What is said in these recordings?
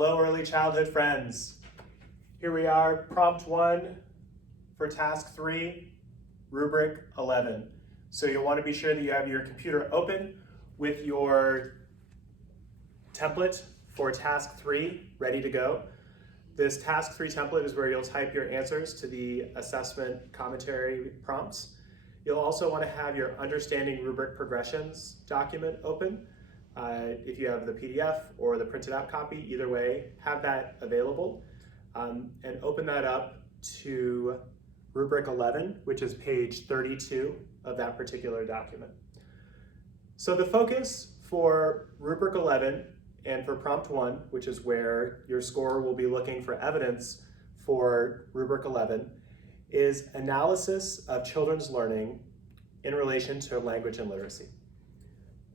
Hello, early childhood friends. Here we are, prompt 1 for task 3, rubric 11. So you'll want to be sure that you have your computer open with your template for task 3 ready to go. This task 3 template is where you'll type your answers to the assessment commentary prompts. You'll also want to have your understanding rubric progressions document open. If you have the PDF or the printed out copy, either way, have that available and open that up to rubric 11, which is page 32 of that particular document. So the focus for rubric 11 and for prompt 1, which is where your scorer will be looking for evidence for rubric 11, is analysis of children's learning in relation to language and literacy.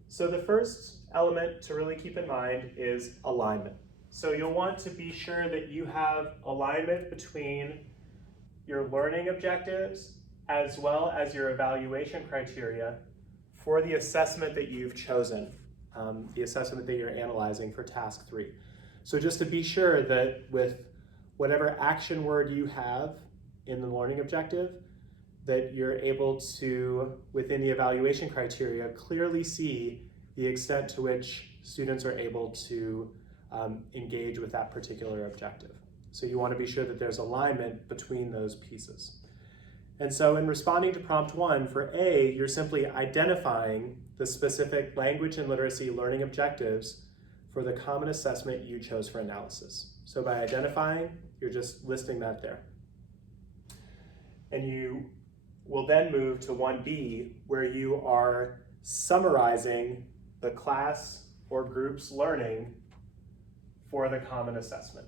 So the first element to really keep in mind is alignment. So you'll want to be sure that you have alignment between your learning objectives as well as your evaluation criteria for the assessment that you've chosen, the assessment that you're analyzing for task 3. So just to be sure that with whatever action word you have in the learning objective, that you're able to, within the evaluation criteria, clearly see the extent to which students are able to engage with that particular objective. So you want to be sure that there's alignment between those pieces. And so in responding to prompt 1, for A, you're simply identifying the specific language and literacy learning objectives for the common assessment you chose for analysis. So by identifying, you're just listing that there. And you will then move to 1B, where you are summarizing the class or group's learning for the common assessment.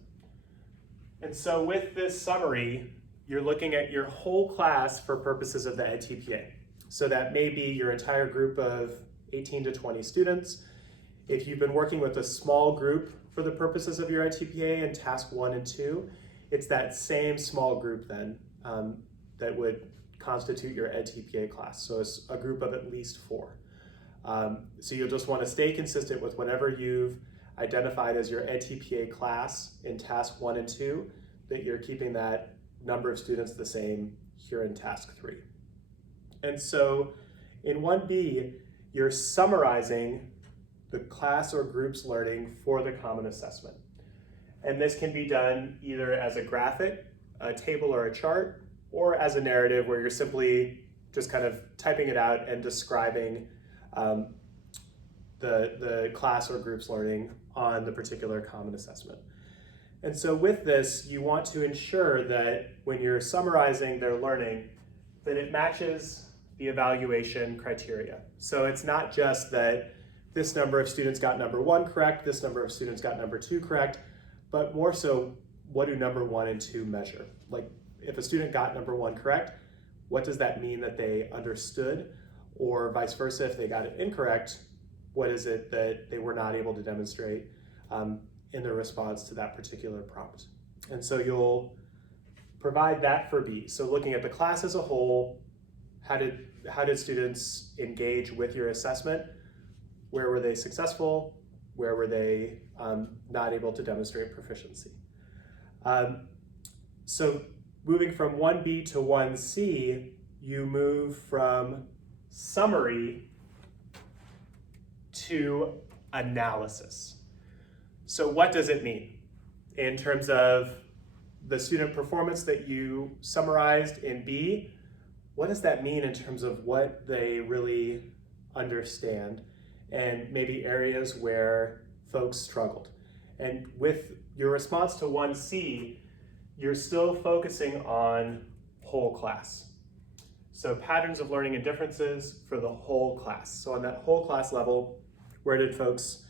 And so with this summary, you're looking at your whole class for purposes of the EdTPA. So that may be your entire group of 18 to 20 students. If you've been working with a small group for the purposes of your EdTPA in task 1 and 2, it's that same small group then that would constitute your EdTPA class. So it's a group of at least 4. So you'll just want to stay consistent with whatever you've identified as your EdTPA class in task 1 and 2, that you're keeping that number of students the same here in task 3. And so in 1B, you're summarizing the class or group's learning for the common assessment. And this can be done either as a graphic, a table or a chart, or as a narrative where you're simply just kind of typing it out and describing the class or group's learning on the particular common assessment. And so with this, you want to ensure that when you're summarizing their learning, that it matches the evaluation criteria. So it's not just that this number of students got number 1 correct, this number of students got number 2 correct, but more so, what do number 1 and 2 measure? Like, if a student got number 1 correct, what does that mean that they understood? Or vice versa, if they got it incorrect, what is it that they were not able to demonstrate in their response to that particular prompt? And so you'll provide that for B. So looking at the class as a whole, how did students engage with your assessment? Where were they successful? Where were they not able to demonstrate proficiency? So moving from 1B to 1C, you move from summary to analysis. So what does it mean in terms of the student performance that you summarized in B? What does that mean in terms of what they really understand and maybe areas where folks struggled? And with your response to 1C, you're still focusing on whole class. So patterns of learning and differences for the whole class. So on that whole class level, where did folks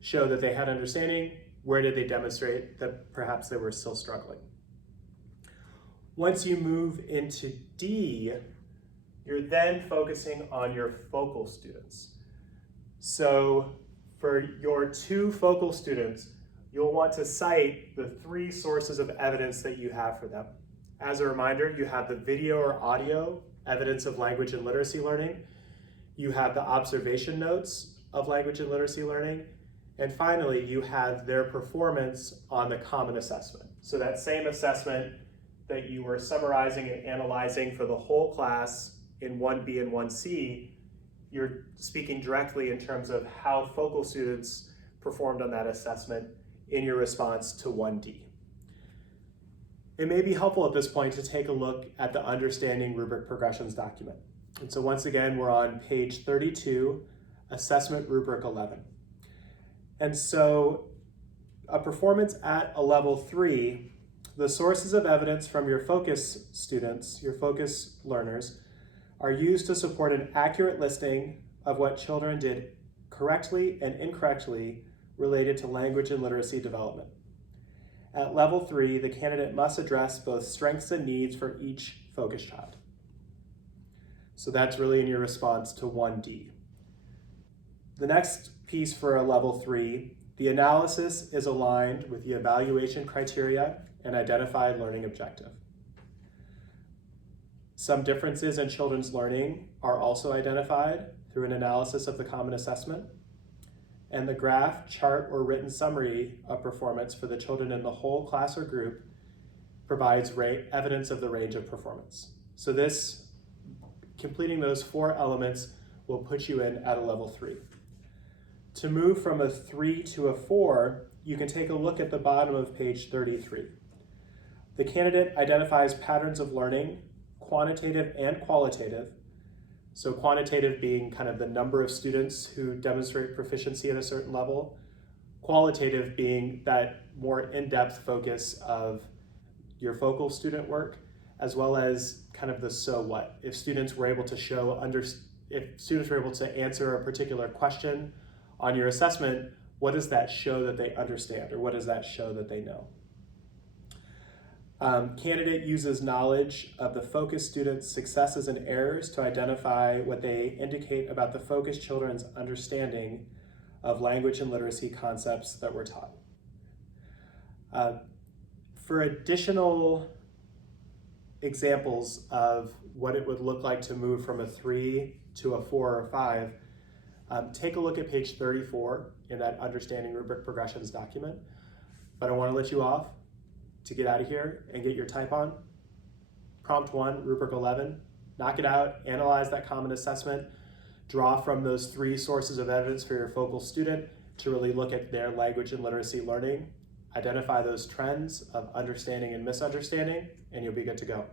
show that they had understanding? Where did they demonstrate that perhaps they were still struggling? Once you move into D, you're then focusing on your focal students. So for your 2 focal students, you'll want to cite the 3 sources of evidence that you have for them. As a reminder, you have the video or audio evidence of language and literacy learning. You have the observation notes of language and literacy learning, And finally, you have their performance on the common assessment. So that same assessment that you were summarizing and analyzing for the whole class in 1B and 1C, you're speaking directly in terms of how focal students performed on that assessment in your response to 1D. It may be helpful at this point to take a look at the Understanding Rubric Progressions document. And so once again, we're on page 32, Assessment Rubric 11. And so a performance at a level 3, the sources of evidence from your focus students, your focus learners, are used to support an accurate listing of what children did correctly and incorrectly related to language and literacy development. At level 3, the candidate must address both strengths and needs for each focus child. So that's really in your response to 1D. The next piece for a level 3, the analysis is aligned with the evaluation criteria and identified learning objective. Some differences in children's learning are also identified through an analysis of the common assessment. And the graph, chart, or written summary of performance for the children in the whole class or group provides evidence of the range of performance. So completing those 4 elements will put you in at a level 3. To move from a 3 to a 4, you can take a look at the bottom of page 33. The candidate identifies patterns of learning, quantitative and qualitative. So quantitative being kind of the number of students who demonstrate proficiency at a certain level. Qualitative being that more in-depth focus of your focal student work, as well as kind of the so what. If students were able to answer a particular question on your assessment, what does that show that they understand, or what does that show that they know? Candidate uses knowledge of the focus student's successes and errors to identify what they indicate about the focus children's understanding of language and literacy concepts that were taught. For additional examples of what it would look like to move from a 3 to a 4 or 5, take a look at page 34 in that Understanding Rubric Progressions document. But I want to let you off to get out of here and get your type on. Prompt 1, Rubric 11, knock it out, analyze that common assessment, draw from those 3 sources of evidence for your focal student to really look at their language and literacy learning, identify those trends of understanding and misunderstanding, and you'll be good to go.